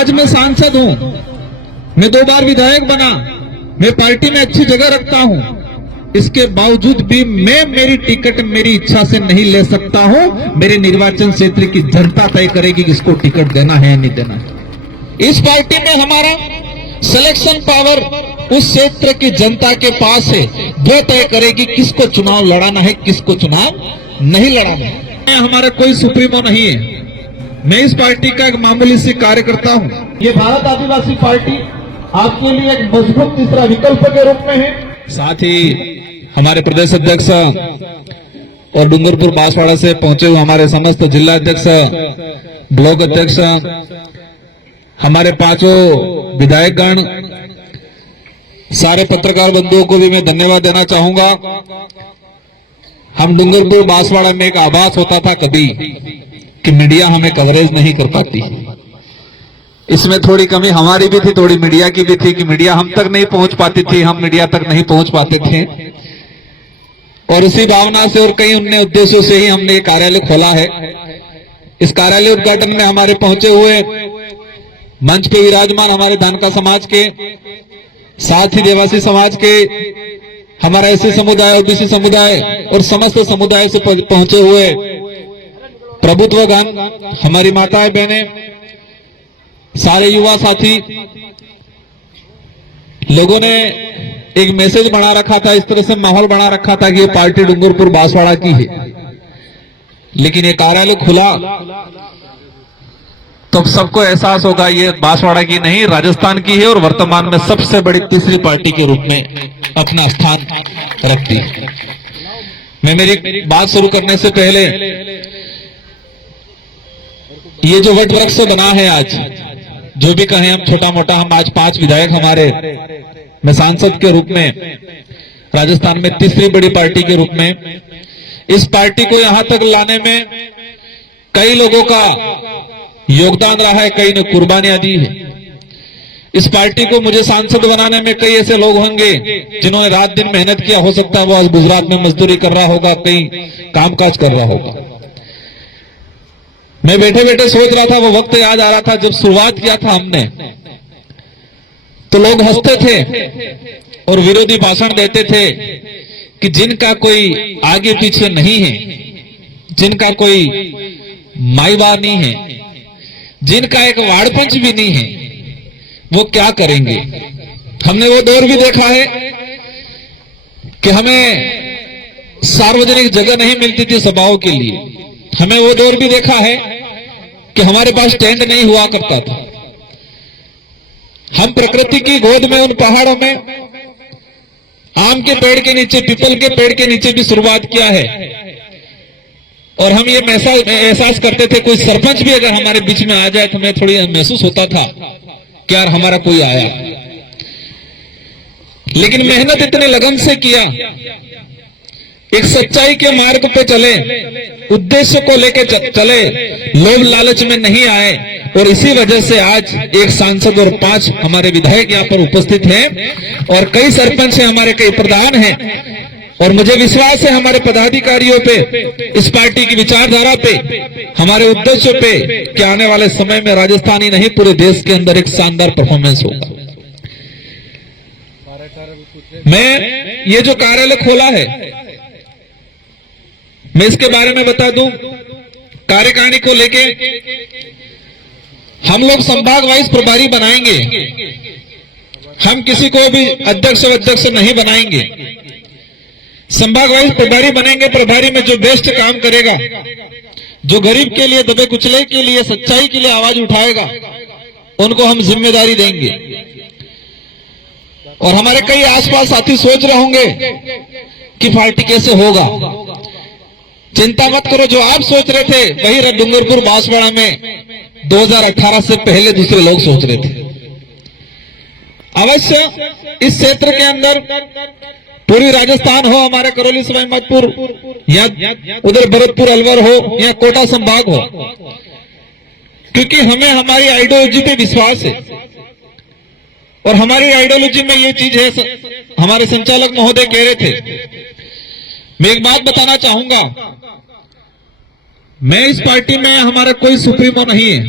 आज मैं सांसद हूं, मैं 2 बार विधायक बना, मैं पार्टी में अच्छी जगह रखता हूं, इसके बावजूद भी मैं मेरी टिकट मेरी इच्छा से नहीं ले सकता हूं। मेरे निर्वाचन क्षेत्र की जनता तय करेगी कि इसको टिकट देना है या नहीं देना है। इस पार्टी में हमारा सिलेक्शन पावर उस क्षेत्र की जनता के पास है, वो तय करेगी किसको चुनाव लड़ाना है, किसको चुनाव नहीं लड़ाना है। हमारा कोई सुप्रीमो नहीं है, मैं इस पार्टी का एक मामूली सी कार्यकर्ता हूं। ये भारत आदिवासी पार्टी आपके लिए एक मजबूत तीसरा विकल्प के रूप में है। साथ ही हमारे प्रदेश अध्यक्ष और डूंगरपुर बांसवाड़ा से पहुंचे हुए हमारे समस्त जिला अध्यक्ष, ब्लॉक अध्यक्ष, हमारे 5 विधायकगण, सारे पत्रकार बंधुओं को भी मैं धन्यवाद देना चाहूंगा। हम डूंगरपुर बांसवाड़ा में एक आभास होता था कभी कि मीडिया हमें कवरेज नहीं कर पाती। इसमें थोड़ी कमी हमारी भी थी, थोड़ी मीडिया की भी थी कि मीडिया हम तक नहीं पहुंच पाती थी, हम मीडिया तक नहीं पहुंच पाते थे। और इसी भावना से और कई अन्य उद्देश्यों से ही हमने ये कार्यालय खोला है। इस कार्यालय उद्घाटन में हमारे पहुंचे हुए मंच पे विराजमान हमारे धानका समाज के, साथ ही देवासी समाज के, हमारा एससी समुदाय, ओबीसी समुदाय और समस्त समुदाय से पहुंचे हुए प्रभुत्वगण, हमारी माताएं बहनें, सारे युवा साथी लोगों ने एक मैसेज बना रखा था, इस तरह से माहौल बना रखा था कि ये पार्टी डूंगरपुर बांसवाड़ा की है। लेकिन ये कार्यालय खुला तो सबको एहसास होगा ये बांसवाड़ा की नहीं, राजस्थान की है और वर्तमान में सबसे बड़ी तीसरी पार्टी के रूप में अपना स्थान रखती है। मैं मेरी बात शुरू करने से पहले ये जो वट वृक्ष बना है आज, जो भी कहें हम छोटा मोटा, हम आज 5 विधायक हमारे, मैं सांसद के रूप में राजस्थान में तीसरी बड़ी पार्टी के रूप में, इस पार्टी को यहां तक लाने में कई लोगों का योगदान रहा है, कई ने कुर्बानियां दी है। इस पार्टी को मुझे सांसद बनाने में कई ऐसे लोग होंगे जिन्होंने रात दिन मेहनत किया, हो सकता है वो आज गुजरात में मजदूरी कर रहा होगा, कहीं कामकाज कर रहा होगा। मैं बैठे बैठे सोच रहा था, वो वक्त याद आ रहा था जब शुरुआत किया था हमने, तो लोग हंसते थे और विरोधी भाषण देते थे कि जिनका कोई आगे पीछे नहीं है, जिनका कोई माईवार नहीं है, जिनका एक वाड़पंच भी नहीं है, वो क्या करेंगे। हमने वो दौर भी देखा है कि हमें सार्वजनिक जगह नहीं मिलती थी सभाओं के लिए। हमें वो दौर भी देखा है कि हमारे पास टेंट नहीं हुआ करता था। हम प्रकृति की गोद में, उन पहाड़ों में, आम के पेड़ के नीचे, पीपल के पेड़ के नीचे भी शुरुआत किया है। और हम ये एहसास करते थे, कोई सरपंच भी अगर हमारे बीच में आ जाए तो हमें थोड़ी महसूस होता था कि यार हमारा कोई आया। लेकिन मेहनत इतने लगन से किया, एक सच्चाई के मार्ग पे चले, उद्देश्य को लेकर चले, लोभ लालच में नहीं आए, और इसी वजह से आज एक सांसद और 5 हमारे विधायक यहाँ पर उपस्थित हैं और कई सरपंच हैं हमारे, कई प्रधान हैं। और मुझे विश्वास है हमारे पदाधिकारियों पे, इस पार्टी की विचारधारा पे, हमारे उद्देश्यों पे कि आने वाले समय में राजस्थान ही नहीं पूरे देश के अंदर एक शानदार परफॉर्मेंस होगा। मैं ये जो कार्यालय खोला है, मैं इसके बारे में बता दूं, कार्यकारिणी को लेके हम लोग संभाग वाइज प्रभारी बनाएंगे, हम किसी को भी अध्यक्ष नहीं बनाएंगे। संभाग वाइज प्रभारी बनेंगे। प्रभारी में जो बेस्ट काम करेगा, जो गरीब के लिए, दबे कुचले के लिए, सच्चाई के लिए आवाज उठाएगा, उनको हम जिम्मेदारी देंगे। और हमारे कई आसपास साथी सोच रहे होंगे कि पार्टी कैसे होगा। चिंता मत करो, जो आप सोच रहे थे वही डूंगरपुर बांसवाड़ा में 2018 से पहले दूसरे लोग सोच रहे थे। अवश्य इस क्षेत्र के अंदर पूरी राजस्थान हो, हमारे करौली सवाई माधोपुर या उधर भरतपुर अलवर हो या कोटा संभाग हो, क्योंकि हमें हमारी आइडियोलॉजी पे विश्वास है। और हमारी आइडियोलॉजी में ये चीज है, हमारे संचालक महोदय कह रहे थे, मैं एक बात बताना चाहूंगा, मैं इस पार्टी में हमारा कोई सुप्रीमो नहीं है,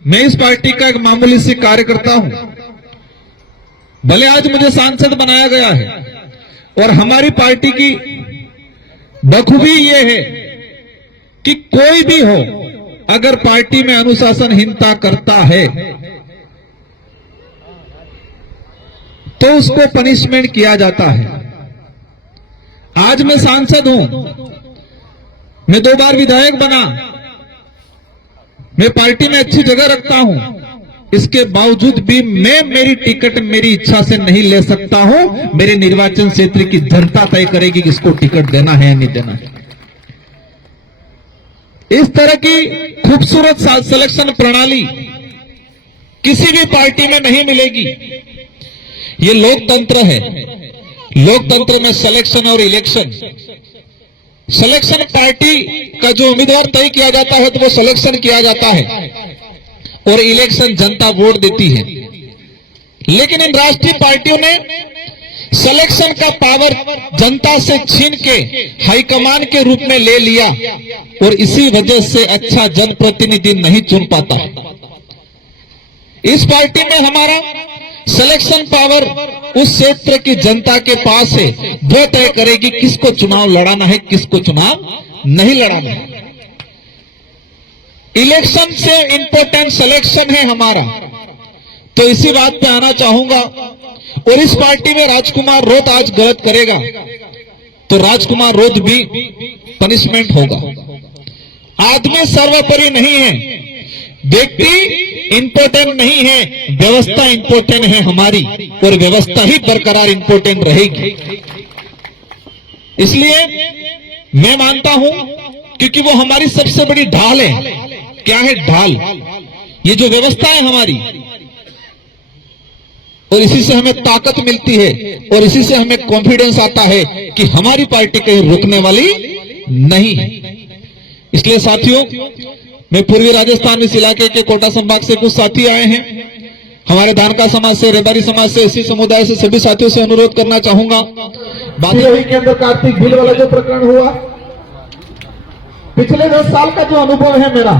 मैं इस पार्टी का एक मामूली सी कार्यकर्ता हूं। भले आज मुझे सांसद बनाया गया है और हमारी पार्टी की बखूबी ये है कि कोई भी हो, अगर पार्टी में अनुशासनहीनता करता है तो उसको पनिशमेंट किया जाता है। आज मैं सांसद हूं, मैं 2 बार विधायक बना, मैं पार्टी में अच्छी जगह रखता हूं, इसके बावजूद भी मैं मेरी टिकट मेरी इच्छा से नहीं ले सकता हूं। मेरे निर्वाचन क्षेत्र की जनता तय करेगी कि इसको टिकट देना है या नहीं देना है। इस तरह की खूबसूरत सिलेक्शन प्रणाली किसी भी पार्टी में नहीं मिलेगी। ये लोकतंत्र है। लोकतंत्र में सिलेक्शन और इलेक्शन, सिलेक्शन पार्टी का जो उम्मीदवार तय किया जाता है तो वो सिलेक्शन किया जाता है और इलेक्शन जनता वोट देती है। लेकिन इन राष्ट्रीय पार्टियों ने सिलेक्शन का पावर जनता से छीन के हाईकमान के रूप में ले लिया और इसी वजह से अच्छा जनप्रतिनिधि नहीं चुन पाता। इस पार्टी में हमारा सिलेक्शन पावर उस क्षेत्र की जनता के पास है, वो तय करेगी किसको चुनाव लड़ाना है, किसको चुनाव नहीं लड़ाना है। इलेक्शन से इंपॉर्टेंट सिलेक्शन है हमारा। तो इसी बात पे आना चाहूंगा। और इस पार्टी में राजकुमार रोत आज गलत करेगा तो राजकुमार रोत भी पनिशमेंट होगा। आदमी सर्वोपरि नहीं है, व्यक्ति इंपॉर्टेंट नहीं है, व्यवस्था इंपॉर्टेंट है हमारी और व्यवस्था ही बरकरार इंपॉर्टेंट रहेगी। इसलिए मैं मानता हूं, क्योंकि वो हमारी सबसे बड़ी ढाल है। क्या है ढाल? ये जो व्यवस्था है हमारी, और इसी से हमें ताकत मिलती है और इसी से हमें कॉन्फिडेंस आता है कि हमारी पार्टी कहीं रुकने वाली नहीं है। इसलिए साथियों, मैं पूर्वी राजस्थान इस इलाके के कोटा संभाग से कुछ साथी आए हैं। हमारे धानका समाज से, रेबारी समाज से, इसी समुदाय से सभी साथियों से अनुरोध करना चाहूंगा। बात के अंदर कार्तिक बिल वाला जो प्रकरण हुआ, पिछले 10 साल का जो अनुभव है मेरा,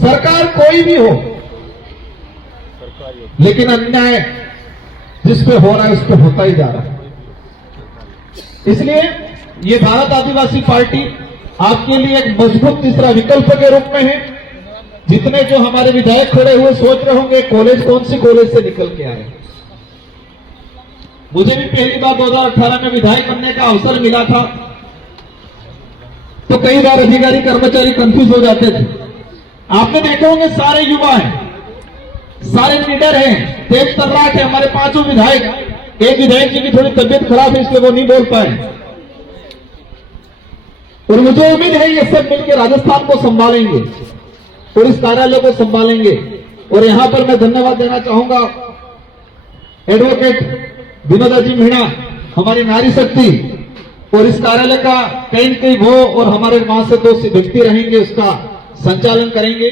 सरकार कोई भी हो, लेकिन अन्याय जिस पे हो रहा है उस पे होता ही जा रहा है। इसलिए ये भारत आदिवासी पार्टी आपके लिए एक मजबूत तीसरा विकल्प के रूप में है। जितने जो हमारे विधायक खड़े हुए सोच रहे होंगे कॉलेज कौन सी कॉलेज से निकल के आए। मुझे भी पहली बार 2018 में विधायक बनने का अवसर मिला था तो कई बार अधिकारी कर्मचारी कंफ्यूज हो जाते थे। आपने देखे होंगे सारे युवा हैं, सारे लीडर हैं, तेज तर्राट है। हमारे 5 विधायक, एक विधायक जी की थोड़ी तबियत खराब है इसलिए वो नहीं बोल पाए, और मुझे उम्मीद है ये सब मिलकर राजस्थान को संभालेंगे और इस कार्यालय को संभालेंगे। और यहां पर मैं धन्यवाद देना चाहूंगा एडवोकेट विनोदा जी मीणा, हमारी नारी शक्ति, और इस कार्यालय का कहीं न कहीं वो और हमारे वहां से 2 व्यक्ति रहेंगे, उसका संचालन करेंगे।